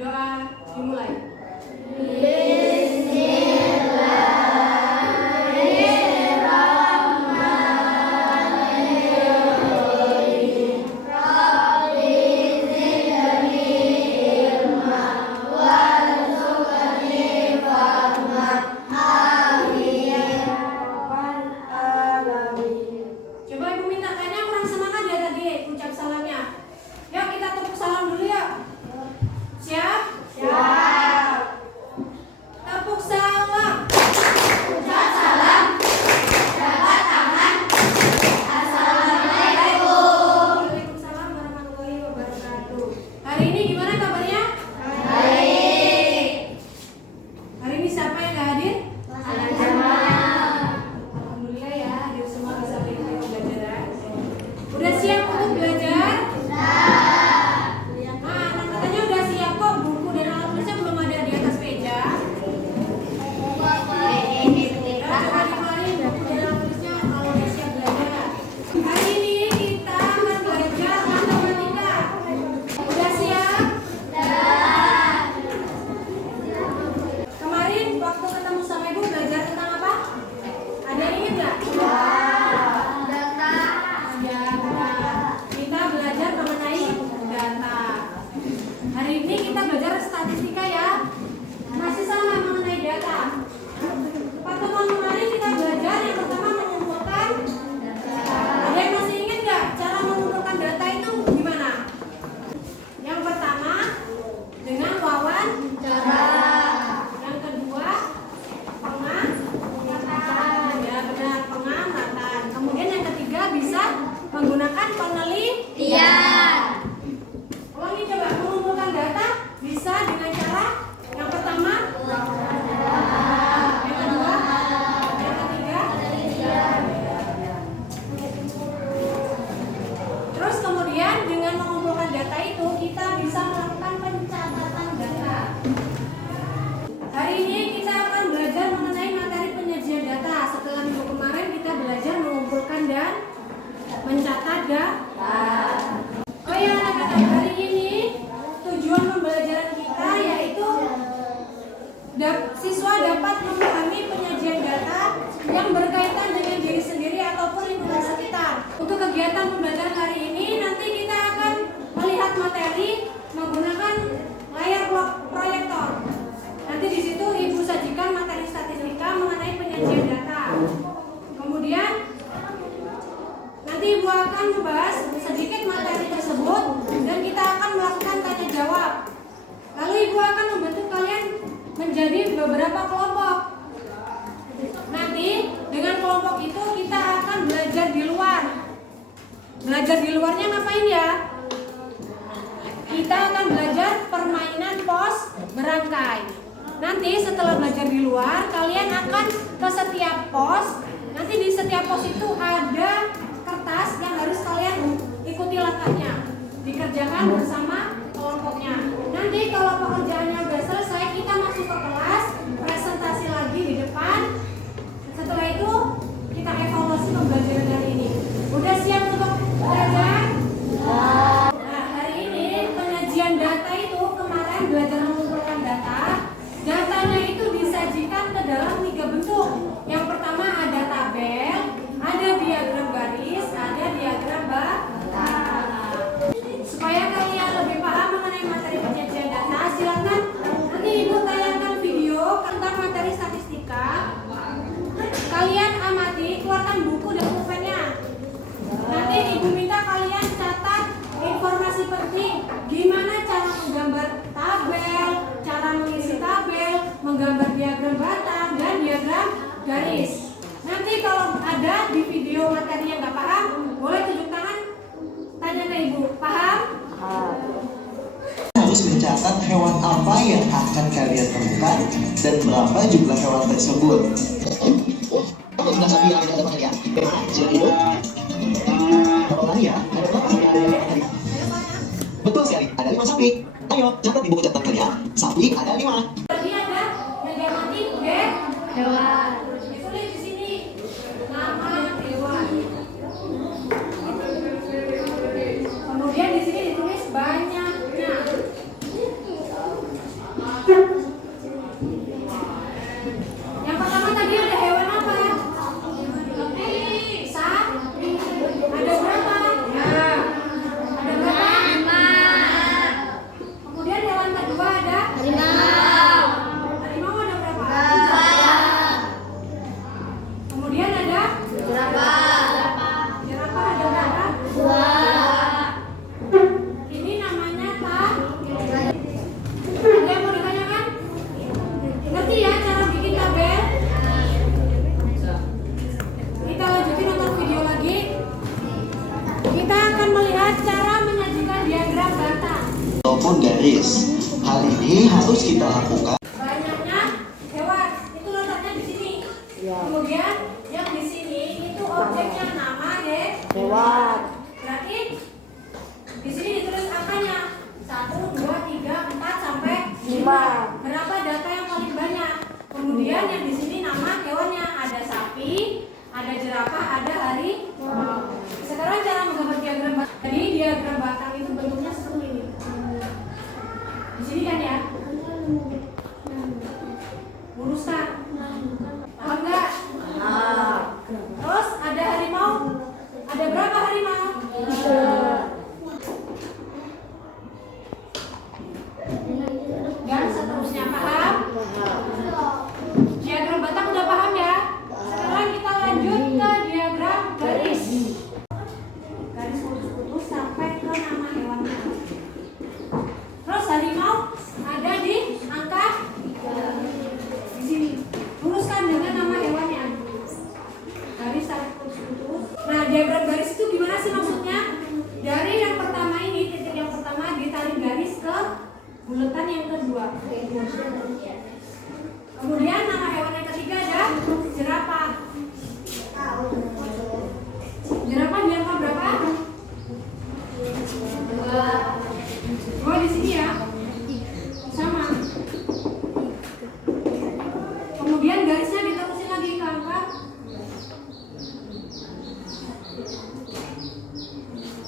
Doa dimulai. Coba ibu minta, kayaknya kurang semangat ya tadi ucap salamnya. Yuk kita tepuk salam dulu yuk. Siap? Siap. Tepuk salam. Ucap salam. Jabat tangan. Assalamualaikum. Waalaikumsalam warahmatullahi wabarakatuh. Hari ini gimana kabarnya? Baik. Hari ini siapa yang gak hadir? Anak jamaah. Alhamdulillah ya, hadir semua bisa mengikuti pembelajaran. Udah siap untuk belajar? Katanya udah siap kok, buku dan alat tulisnya belum ada di atas meja. Coba dimari buku dan alat tulisnya kalau udah siap belajar. Hari ini kita akan belajar matematika. Udah siap? Kemarin waktu ketemu sama ibu belajar tentang apa? Ada yang ingat nggak? Data. Kita belajar mengenai data. Hari ini kita belajar statistika ya. Masih sama mengenai data. Pertemuan kemarin kita belajar yang pertama mengumpulkan data. Ada yang masih ingat nggak cara mengumpulkan data itu gimana? Yang pertama dengan wawancara. Yang kedua pengamatan. Ya benar, pengamatan. Kemudian yang ketiga bisa menggunakan penelitian. Ulangi coba, mengumpulkan data bisa dengan cara yang pertama yang kedua, yang ketiga. Terus kemudian dengan mengumpulkan data itu kita bisa melakukan pencatatan data. Hari ini kita akan belajar mengenai materi penyajian data. Setelah minggu kemarin kita belajar mengumpulkan dan mencatat data. Oh ya anak-anak, hari ini tujuan pembelajaran kita yaitu siswa dapat memahami penyajian data yang berkaitan dengan diri sendiri ataupun lingkungan sekitar. Untuk kegiatan pembelajaran hari ini nanti kita akan melihat materi menggunakan layar proyektor. Nanti di situ ibu sajikan materi statistika mengenai penyajian data. Kemudian nanti ibu akan membahas sedikit materi tersebut dan kita akan melakukan tanya jawab. Lalu ibu akan membentuk kalian menjadi beberapa kelompok. Nanti dengan kelompok itu kita akan belajar di luar. Belajar di luarnya ngapain ya? Kita akan belajar permainan pos berangkai. Nanti setelah belajar di luar, kalian akan ke setiap pos. Nanti di setiap pos itu ada kertas yang harus kalian ikuti langkahnya, dikerjakan bersama kelompoknya. Nanti kalau pekerjaannya udah selesai, kita masuk ke kelas, presentasi lagi di depan. Setelah itu kita evaluasi pembelajaran hari ini. Udah siap untuk belajar? Nah, hari ini penyajian data itu kemarin belajar mengumpulkan data. Datanya itu disajikan ke dalam 3 bentuk. Yang pertama ada tabel, ada diagram garis, ada diagram batang. Supaya kalian lebih paham mengenai materi penyajian data, silakan nanti ibu tayangkan video tentang materi statistika. Kalian amati, keluarkan buku dan pulpennya. Nanti ibu minta kalian catat informasi penting, gimana cara menggambar tabel, cara mengisi tabel, menggambar diagram batang dan diagram garis. Nanti kalau ada di video materi yang nggak paham, boleh tunjuk tangan, tanya ke ibu. Paham? Harus mencatat hewan apa yang akan kalian temukan dan berapa jumlah hewan tersebut. Oke, sudah sapi yang ada tadi ya. Bagaimana? Silakan ibu. Berapa tadi ya? Ada berapa sapi yang ada yang tadi? Betul sekali, ada 5 sapi. Ayo, catat di buku catatan kalian. Sapi ada 5. Tadi ada yang diamati hewan. Ditulis di sini nama hewan. Kemudian di sini ditulis banyaknya. Yang pertama tadi ada hewan apa? Sapi. Ada berapa? Ya. Ada berapa? 5. Kemudian hewan kedua ada? Harimau. Harimau ada berapa? 2. Kemudian ada? Jerapah. Jerapah ada berapa? 2. Ini namanya apa? Ada yang mau ditanyakan? Ngerti ya cara bikin tabel? Kita lanjutin nonton video lagi. Kita akan melihat cara menyajikan diagram batang. Ataupun garis. Hal ini harus kita lakukan. Banyaknya hewan itu letaknya di sini. Kemudian yang di sini itu objeknya nama hewan. Berarti di sini ditulis angkanya 1, 2, 3, 4 sampai 5. Berapa data yang paling banyak? Kemudian yang di sini nama hewannya ada sapi, ada jerapah, ada harimau. Sekarang cara menggambar diagram batang. Jadi diagram batang itu bentuknya seperti ini. Di sini kan ya? Luruskan. Paham nggak? Terus ada harimau. Ada berapa harimau? Dan seterusnya, paham? Diagram batang udah paham ya? Sekarang kita lanjut ke diagram garis. Garis putus-putus sampai ke nama hewannya. Terus harimau ada di angka di sini. Luruskan dengan nama hewannya. Garis tarik putus-putus. Nah, diagram garis itu gimana sih maksudnya? Dari yang pertama ini, titik yang pertama ditarik garis ke bulatan yang kedua. Kemudian nama hewan yang ketiga ada jerapah. Jerapah di angka berapa? 2 di sini ya. Sama. Kemudian garisnya diterusin lagi ke angka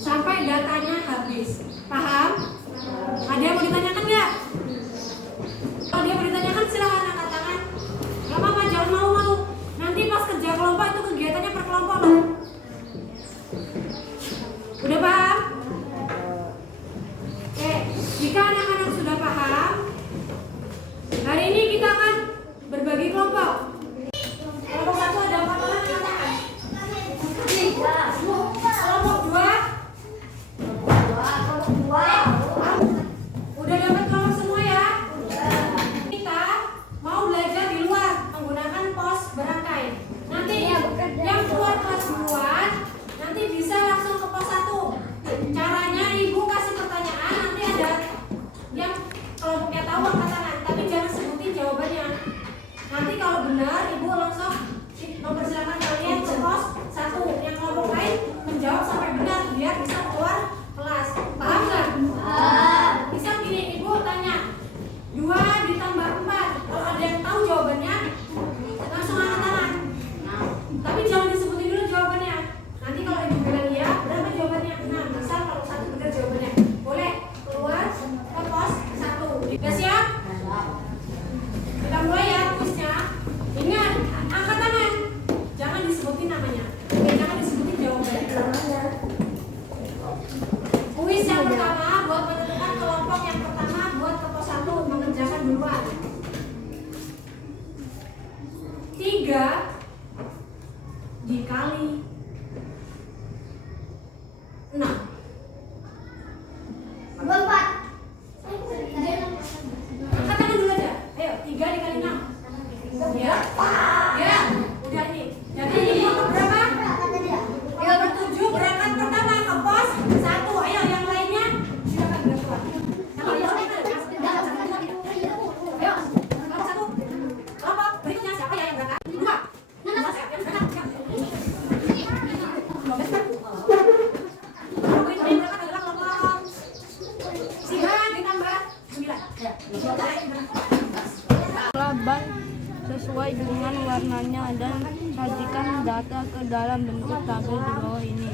sampai datanya habis. Paham? Ada yang mau ditanyakan nggak? Kalau dia mau ditanyakan silahkan angkat tangan. Gak apa-apa, jangan malu-malu. Nanti pas kerja kelompok itu kegiatannya per kelompok loh. Udah paham? Oke, jika anak-anak sudah paham, hari ini kita akan berbagi kelompok. Kelompok 1 ada 4 orang angkat tangan. Kelompok 2 udah dapat kelompok semua ya? Kita mau belajar di luar menggunakan pos berangkai. Nanti yang keluar kelas duluan nanti bisa langsung ke pos 1. Caranya ibu kasih pertanyaan, nanti ada yang kelompoknya tahu angkat tangan, tapi jangan sebutin jawabannya. Nanti kalau benar ibu langsung mempersilakan kalian ke pos 1. Yang kelompok lain menjawab sampai benar biar bisa keluar kelas. Paham nggak? Bisa gini, ibu tanya 2 ditambah 4. Kalau ada yang tahu jawabannya langsung angkat tangan. Tapi jangan disebutin dulu jawabannya. Nanti kalau ibu bilang iya, berapa jawabannya? 6. Misal kalau 1 benar jawabannya, boleh keluar ke pos 1. Udah siap? Kita mulai ya kuisnya. Ingat, angkat tangan. Jangan disebutin namanya. Oke, jangan disebutin jawabannya. Kuis yang pertama buat menentukan kelompok yang pertama buat ke pos 1 mengerjakan duluan. 3 dikali 6. 4. Angkat tangan dulu aja. Ayo, 3 dikali 6. Ya. Ya. Udah nih. Jadi ini berapa? Ayo bertujuh berangkat pertama ke pos 1. Ayo yang lainnya silakan berkeluar. Ayo, kelompok 1. Kelompok berikutnya siapa ya yang berangkat? 2. Siapa yang berangkat? Kelompok berikutnya yang berangkat adalah kelompok 9 ditambah 9. Ban sesuai dengan warnanya dan sajikan data ke dalam bentuk tabel di bawah ini.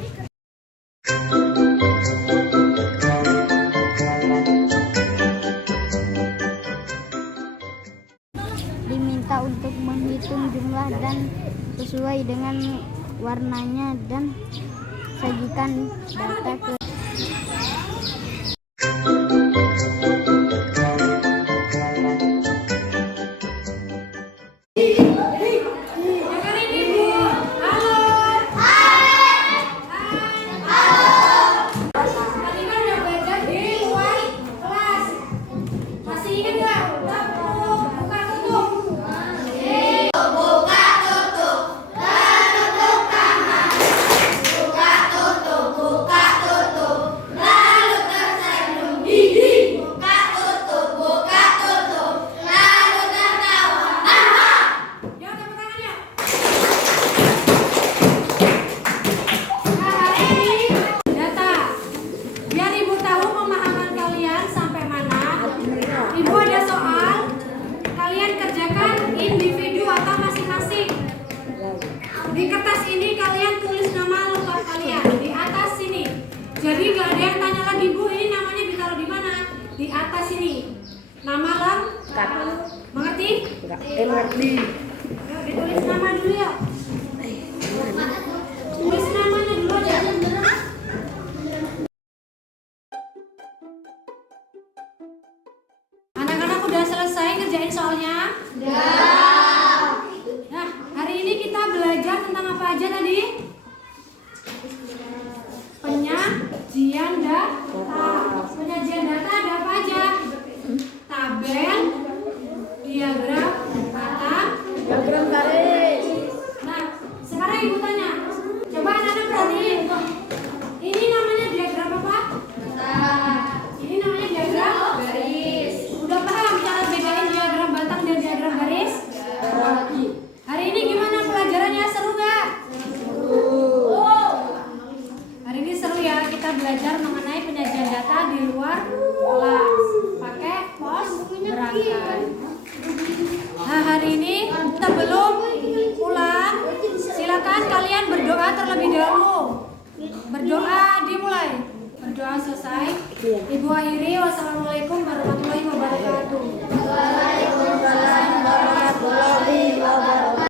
untuk menghitung jumlah dan sesuai dengan warnanya dan sajikan data ke Dengerin Ibu. Halo. Tadi kan udah belajar di luar kelas. Masih ingat nggak? Buka tutup. Ya, tepuk tangan ya. Nah, hari ini data. Biar Ibu tahu pemahaman kalian sampai mana. Ibu ada soal. Kalian kerjakan individu atau masing-masing. Di kertas ini kalian tulis nama lengkap kalian di atas sini. Jadi nggak ada yang tanya lagi, Bu, ini namanya ditaruh di mana? Di atas sini. Nama lengkap. Mengerti? Mengerti. Yuk, ditulis nama dulu ya. Tulis namanya dulu aja. Anak-anak udah selesai ngerjain soalnya? Nah, hari ini kita belajar tentang apa aja tadi? Penyajian data. Penyajian data ada apa aja? Tabel, diagram, kata, Diagram garis. Nah, sekarang Ibu tanya. Coba anak-anak perhatiin. Ini namanya diagram apa? Ini namanya diagram garis. Udah paham cara bedain diagram batang dan diagram garis? Hari ini gimana pelajarannya? Seru nggak? Hari ini seru ya. Kita belajar mengenai penyajian data di luar kelas. Pakai pos berangkai. Nah, hari ini sebelum pulang, silakan kalian berdoa terlebih dahulu. Berdoa dimulai. Berdoa selesai. Ibu akhiri. Wassalamualaikum warahmatullahi wabarakatuh. Waalaikumsalam warahmatullahi wabarakatuh.